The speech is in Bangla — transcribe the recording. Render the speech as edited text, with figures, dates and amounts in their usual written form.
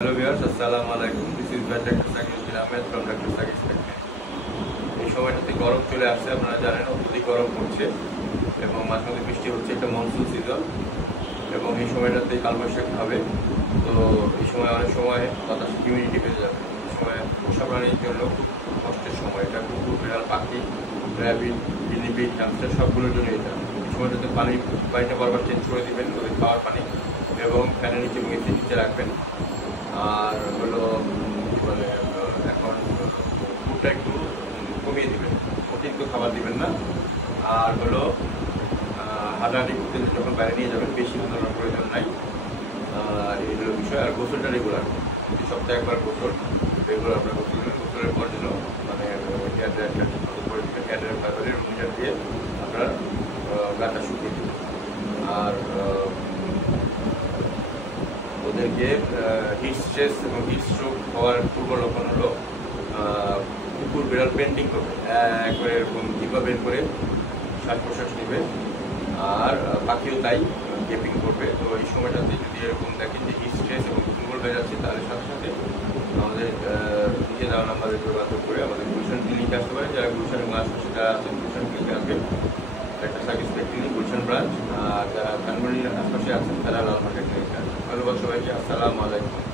Hello viewers, Assalamu alaikum. This is Dr. Sakis bin Ahmed from Dr. Sakis Factory. এই সময়টাতে গরম চলে আসছে, আপনারা জানেন অত্যধিক গরম পড়ছে এবং মাঝে মাঝে বৃষ্টি হচ্ছে, একটা মনসুন সিজন এবং এই সময়টাতে কালবৈশাখী হবে। তো এই সময় অনেক সময় বাতাসে হিউমিডিটি বেড়ে যাবে। এই সময় পোষা প্রাণীর জন্য খুব কষ্টের সময়। এটা কুকুর, বিড়াল, পাখি, র্যাবিট, গিনিপিগ, হ্যামস্টার সবগুলোর জন্য এটা। এই সময়টাতে পানিটা বারবার চেঞ্জ করে দিবেন, ওদের খাওয়ার পানি, এবং ফ্যানের নিচে এবং এসির নিচে রাখবেন। আর হলো কি বলে, এখন ফুডটা একটু কমিয়ে দিবেন, অতিরিক্ত খাবার দিবেন না। আর হলো হাঁটাহাঁটি করতে যখন বাইরে নিয়ে যাবেন বেশি হাঁটানোর প্রয়োজন নাই। আর এই হলো বিষয়। আর গোসলটা রেগুলার, প্রতি সপ্তাহে একবার গোসল রেগুলার আপনার গোসল করবেন। গোসলের পর যেন মানে হেয়ার ড্রায়ারটা ঠিক মতো করে দেবেন, হেয়ার ড্রায়ার ফাইবারের মিটার দিয়ে আপনার গাটা শুকিয়ে দেবেন। আর ওদেরকে হিট স্ট্রেস এবং হিট স্ট্রোক হওয়ার পূর্ব লক্ষণ হলো কুকুর, বিড়াল পেন্টিং করবে, একবারে এরকম জিহ্বা বের করে শ্বাস প্রশ্বাস নেবে। আর পাখিও তাই গেপিং করবে। তো এই সময়টাতে যদি এরকম দেখেন যে হিট স্ট্রেস এবং দুর্বল হয়ে যাচ্ছে, তাহলে সাথে সাথে আমাদের নিচে দেওয়া নাম্বারে যোগাযোগ করে আমাদের গুলশান ক্লিনিকে আসতে পারে। যারা গুলশান এবং আশপাশে যারা আছেন গুলশান ক্লিনিকে আসবেন, একটা সার্ভিস ক্লিনিক গুলশান ব্রাঞ্চ। আর যারা ধানমন্ডির আশপাশে আছেন তারা লালমার্কেট ক্লিনিকে আসবেন। ধন্যবাদ সবাইকে। আসসালামু আলাইকুম।